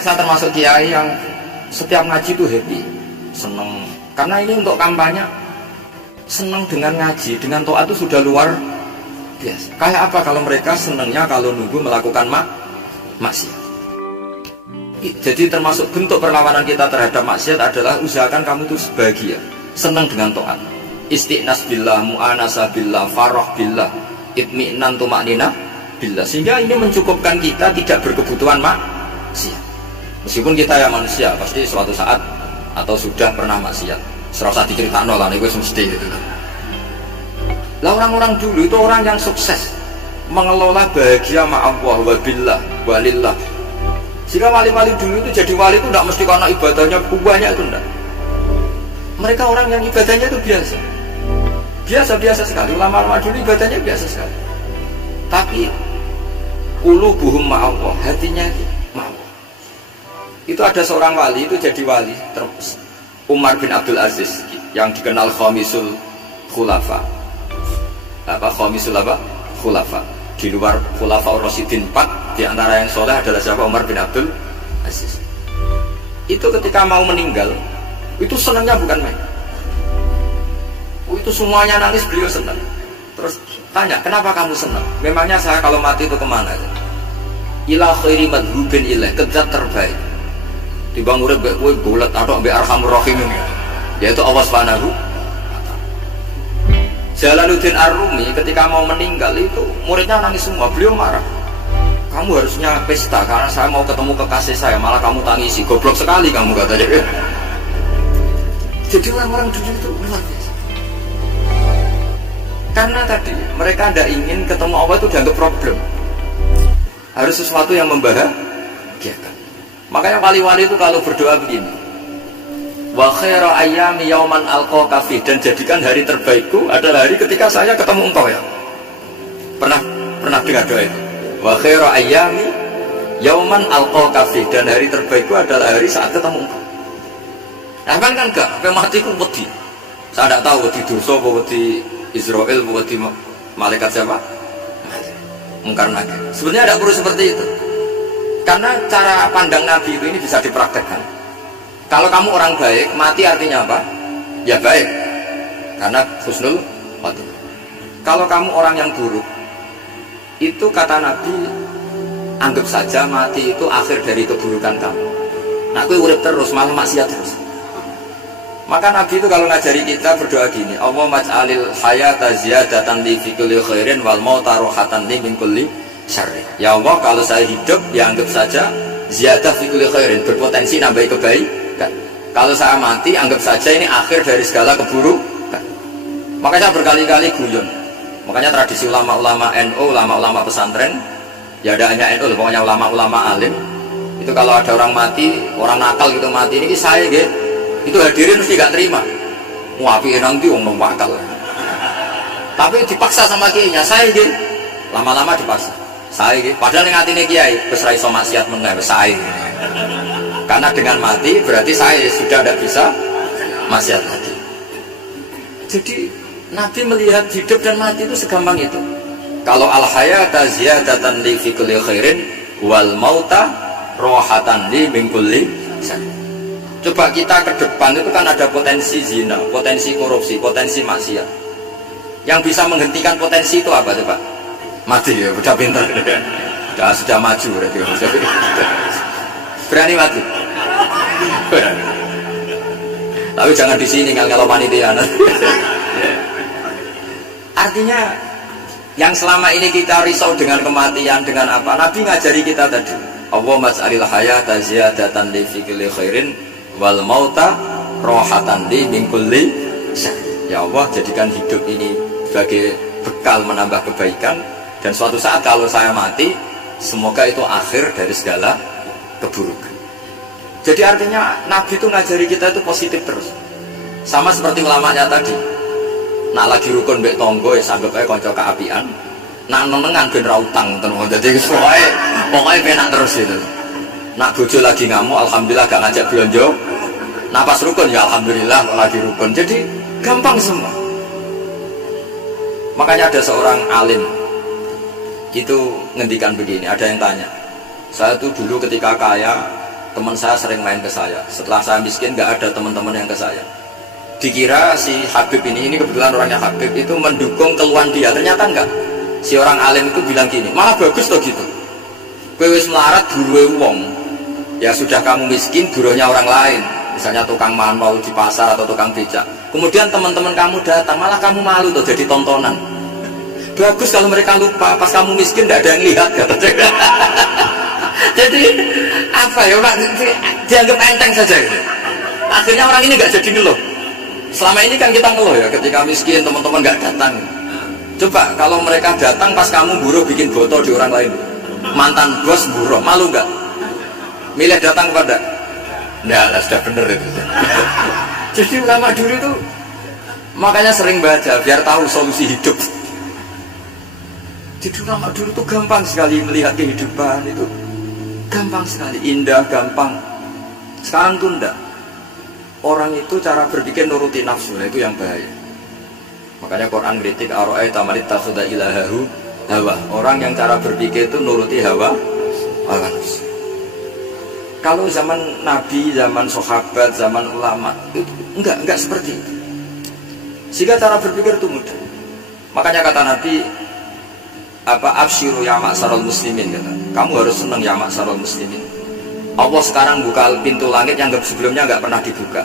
Saya termasuk kiai yang setiap ngaji itu happy, seneng. Karena ini untuk kampanye, seneng dengan ngaji, dengan to'at itu sudah luar biasa. Kayak apa kalau mereka senengnya kalau nunggu melakukan maksiat. Jadi termasuk bentuk perlawanan kita terhadap maksiat adalah usahakan kamu itu sebahagia, seneng dengan to'at. Istiqnas billah, mu'anasa billah, farah billah, itmi'nan tumaknina billah. Sehingga ini mencukupkan kita tidak berkebutuhan maksiat. Meskipun kita ya manusia, pasti suatu saat atau sudah pernah maksiat. Serasa diceritakan lah, ini gue mesti gitu. Lah orang-orang dulu itu orang yang sukses mengelola bahagia ma'allah wa billah wa lillah. Jika wali-wali dulu itu jadi wali itu tidak mesti karena ibadahnya banyak, itu enggak. Mereka orang yang ibadahnya itu biasa. Biasa-biasa sekali. Ulama-ulama dulu ibadahnya biasa sekali. Tapi qulubuhum ma'allah, hatinya itu ma'allah. Itu ada seorang wali itu jadi wali, Umar bin Abdul Aziz yang dikenal Khamisul Khulafa. Khamisul Khulafa. Di luar Khulafa Ar-Rasyidin 4, di antara yang soleh adalah siapa? Umar bin Abdul Aziz. Itu ketika mau meninggal, itu senangnya bukan main. Itu semuanya nangis, beliau senang. Terus tanya, kenapa kamu senang? Memangnya saya kalau mati itu kemana? Ila khairi madhubin ilah, ke zat terbaik. Timbang urip mbek kowe bulet atau mbek Arhamur Rahimin, yaitu Allah Subhanahu. Jalaluddin Ar-Rumi ketika mau meninggal itu muridnya nangis semua, beliau marah. Kamu harusnya pesta karena saya mau ketemu kekasih saya, malah kamu tangisi, goblok sekali kamu, katanya. Jadi orang-orang dulu itu luar biasa. Karena tadi mereka tidak ingin ketemu Allah itu dianggap problem, harus sesuatu yang membahagiakan. Makanya wali-wali itu kalau berdoa begini, wa khairu ayyami yauman alqaka fi, dan jadikan hari terbaikku adalah hari ketika saya ketemu engkau, ya. Pernah dengar doa itu? Wa khairu ayyami yauman alqaka fi, dan hari terbaikku adalah hari saat ketemu engkau. Nah kan enggak, sampai mati ku wedi. Saya tidak tahu wedi dosa apa wedi Israel apa wedi malaikat siapa? Mungkar Nakir. Sebenarnya tidak perlu seperti itu. Karena cara pandang Nabi itu ini bisa dipraktekkan. Kalau kamu orang baik, mati artinya apa? Ya baik, karena husnul khotimah. Kalau kamu orang yang buruk, itu kata Nabi, anggap saja mati itu akhir dari keburukan kamu. Nah, aku urip terus, malah maksiat terus. Maka Nabi itu kalau ngajari kita berdoa gini, Allah maj'alil hayata ziyadatan li fi kulli khairin wal mauta rohatan li min kulli syarri. Ya Allah, kalau saya hidup, ya anggap saja ziyadah fi kulli khairin, berpotensi nambahi kebaikan. Kalau saya mati, anggap saja ini akhir dari segala keburukan. Makanya saya berkali-kali guyon. Makanya tradisi ulama-ulama NU, ulama-ulama pesantren, ya ada hanya NU, pokoknya ulama-ulama alim. Itu kalau ada orang mati, orang nakal gitu mati, ini saya gitu, itu hadirin mesti gak terima. Wapi nanti orang wakal. Tapi dipaksa sama kiainya, saya gitu. Lama-lama dipaksa. Saya gitu. Padahal yang hati ini kiai, besrai so maksiat mengenai saya. Karena dengan mati berarti saya sudah tidak bisa maksiat lagi. Jadi Nabi melihat hidup dan mati itu segampang itu. Kalau al-hayata ziyadatan li fi kulli khairin wal mauta rohatan li min kulli syarr. Coba kita ke depan itu kan ada potensi zina, potensi korupsi, potensi maksiat. Yang bisa menghentikan potensi itu apa coba? Mati ya, udah pintar. Sudah maju berarti. Berani mati. Tapi jangan di sini kalau panitia. Artinya yang selama ini kita risau dengan kematian, dengan apa? Nabi ngajari kita tadi. Allah mas'alil hayata ziyadatan li fi kulli khairin wal mauta rohatan li min kulli syarr. Ya Allah, jadikan hidup ini sebagai bekal menambah kebaikan, dan suatu saat kalau saya mati, semoga itu akhir dari segala keburukan. Jadi artinya Nabi itu ngajari kita itu positif terus. Sama seperti ulamanya tadi. Nak lagi rukun mbek tonggo ya sanggep ae kanca keapian. Nak nenengan ben ra utang tenan. Dadi pokoke penak terus itu. Nak bojo lagi ngamuk, alhamdulillah gak ngajak blonjo. Nak pas rukun ya alhamdulillah lagi rukun. Jadi gampang semua. Makanya ada seorang alim itu ngendikan begini, ada yang tanya, saya tuh dulu ketika kaya, teman saya sering main ke saya. Setelah saya miskin, nggak ada teman-teman yang ke saya. Dikira si Habib ini kebetulan orangnya Habib itu mendukung keluhan dia. Ternyata enggak. Si orang alim itu bilang gini, malah bagus toh gitu. Kowe wis melarat buruhe wong. Ya sudah kamu miskin, buruhnya orang lain. Misalnya tukang manwal di pasar atau tukang becak. Kemudian teman-teman kamu datang, malah kamu malu tuh jadi tontonan. Bagus kalau mereka lupa, pas kamu miskin tidak ada yang lihat kata. Jadi apa ya Pak, dianggap enteng saja gitu. Akhirnya orang ini nggak jadi ngeluh. Selama ini kan kita ngeluh ya, ketika miskin teman-teman nggak datang. Coba kalau mereka datang pas kamu buruh bikin botol di orang lain, mantan bos buruh, malu nggak? Milih datang kepada? Nggak, sudah bener itu. Jadi ulama dulu itu makanya sering baca biar tahu solusi hidup. Jadi ulama dulu itu gampang sekali melihat kehidupan itu, gampang sekali, indah, gampang. Sekarang tuh enggak. Orang itu cara berpikir nuruti nafsu, nah itu yang bahaya. Makanya Quran kritik aro'aita man ittakhadha ilahahu hawa. Orang yang cara berpikir itu nuruti hawa nafsu. Kalau zaman Nabi, zaman sahabat, zaman ulama itu enggak seperti itu. Sehingga cara berpikir itu mudah. Makanya kata Nabi, absyiru ya ma'syaral muslimin, kata. Kamu harus senang ya ma'syaral muslimin. Allah sekarang buka pintu langit yang sebelumnya nggak pernah dibuka.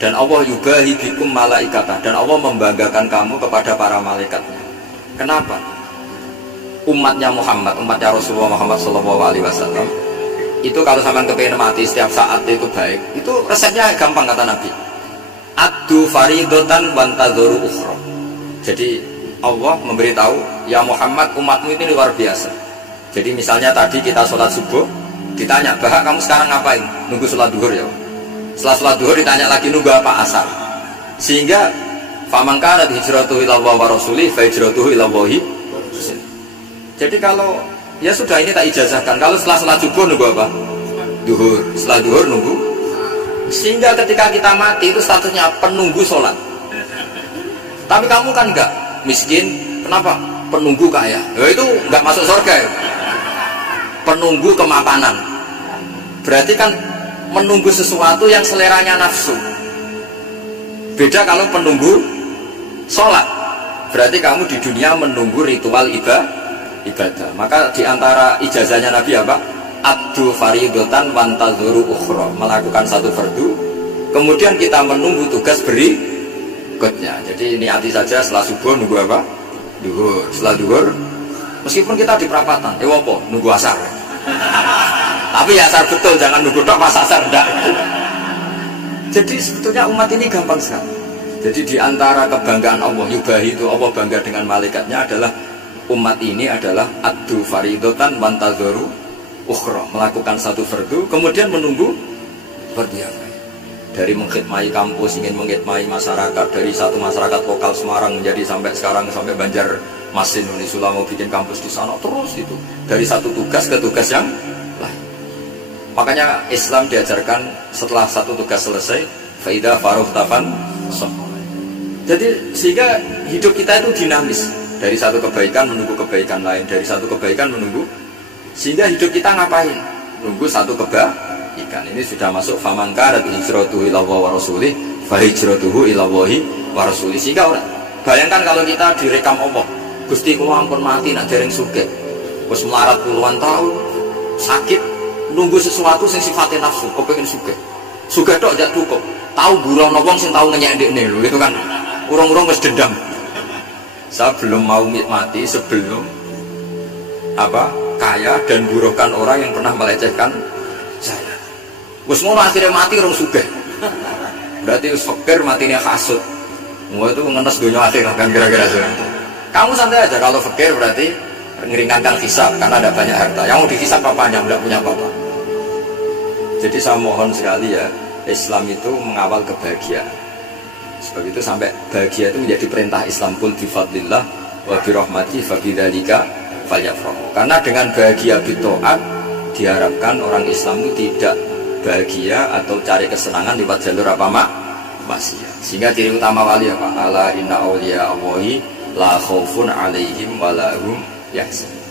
Dan Allah yubahi bikum malaikatah, dan Allah membanggakan kamu kepada para malaikatnya. Kenapa? Umatnya Muhammad, umatnya Rasulullah Muhammad SAW, itu kalau sampean kepengen mati setiap saat itu baik, itu resepnya gampang kata Nabi. Addu faridotan wantadzoru ukhra. Jadi Allah memberitahu, ya Muhammad, umatmu ini luar biasa. Jadi misalnya tadi kita sholat subuh, ditanya, bahak kamu sekarang ngapain? Nunggu sholat duhur ya. Setelah sholat duhur ditanya lagi, nunggu apa? Asar. Sehingga faman kanat hijratuhu ila Allah wa rasulih fa hijratuhu ila Allah. Jadi kalau ya sudah ini tak ijazahkan, kalau setelah sholat subuh nunggu apa? Duhur. Setelah duhur nunggu. Sehingga ketika kita mati itu statusnya penunggu sholat. Tapi kamu kan enggak, miskin, kenapa? Penunggu kaya. Ya itu enggak masuk surga ya. Penunggu kemapanan. Berarti kan menunggu sesuatu yang seleranya nafsu. Beda kalau penunggu sholat. Berarti kamu di dunia menunggu ritual ibadah. Maka diantara ijazahnya Nabi apa? Abdu faridotan wantazuru ukhra, melakukan satu fardu, kemudian kita menunggu tugas berikutnya. Jadi niati saja setelah subuh nunggu apa? Duhur. Setelah duhur, meskipun kita di perapatan, apa? Nunggu asar. Tapi ya asar betul, jangan nunggu tok pas asar enggak. Jadi sebetulnya umat ini gampang sekali. Jadi diantara kebanggaan Allah, yubahi itu Allah bangga dengan malaikatnya adalah umat ini adalah addu faridotan wantazuru ukhra, melakukan satu fardu kemudian menunggu fardu yang lain. Dari mengkhidmati kampus, ingin mengkhidmati masyarakat, dari satu masyarakat lokal Semarang menjadi sampai sekarang sampai Banjarmasin, Unisula mau bikin kampus di sana, terus itu dari satu tugas ke tugas yang lain. Makanya Islam diajarkan setelah satu tugas selesai, faida faruhtafan. Jadi sehingga hidup kita itu dinamis, dari satu kebaikan menunggu kebaikan lain, dari satu kebaikan menunggu, sehingga hidup kita ngapain? Nunggu satu kebaikan. Ini sudah masuk faman kanat hijratuhu ila Allah wa rasulih fa hijratuhu ila Allah wa rasulih. Sehingga orang bayangkan kalau kita direkam Allah, Gusti kula ampun mati nak dereng sugih, wis melarat puluhan tahun, sakit, nunggu sesuatu sing sifatnya nafsu, kepengin sugih. Sugih tok jak cukup. Tahu burono wong sing tahu ngenyek ndekne lho, itu kan urung-urung wis dendam. Saya belum mau mati sebelum kaya dan buruhkan orang yang pernah melecehkan saya. Wis ngono akhirnya mati orang sugih. Berarti wis fakir matinya hasud. Mau itu ngenes dunia akhir kan kira-kira seperti. Kamu santai aja kalau fakir berarti meringankan hisab karena ada banyak harta. Yang mau dihisab papanya tidak punya apa-apa. Jadi saya mohon sekali ya, Islam itu mengawal kebahagiaan. Sebab itu sampai bahagia itu menjadi perintah Islam, kul bi fadlillah wa bi rahmati fa bidzalika falyafrahu. Karena dengan bahagia bitaat diharapkan orang Islam itu tidak bahagia atau cari kesenangan lewat jalur maksiat. Sehingga ciri utama wali apa? Ala inna awliya Allahi la khaufun alaihim wa la hum yahzan.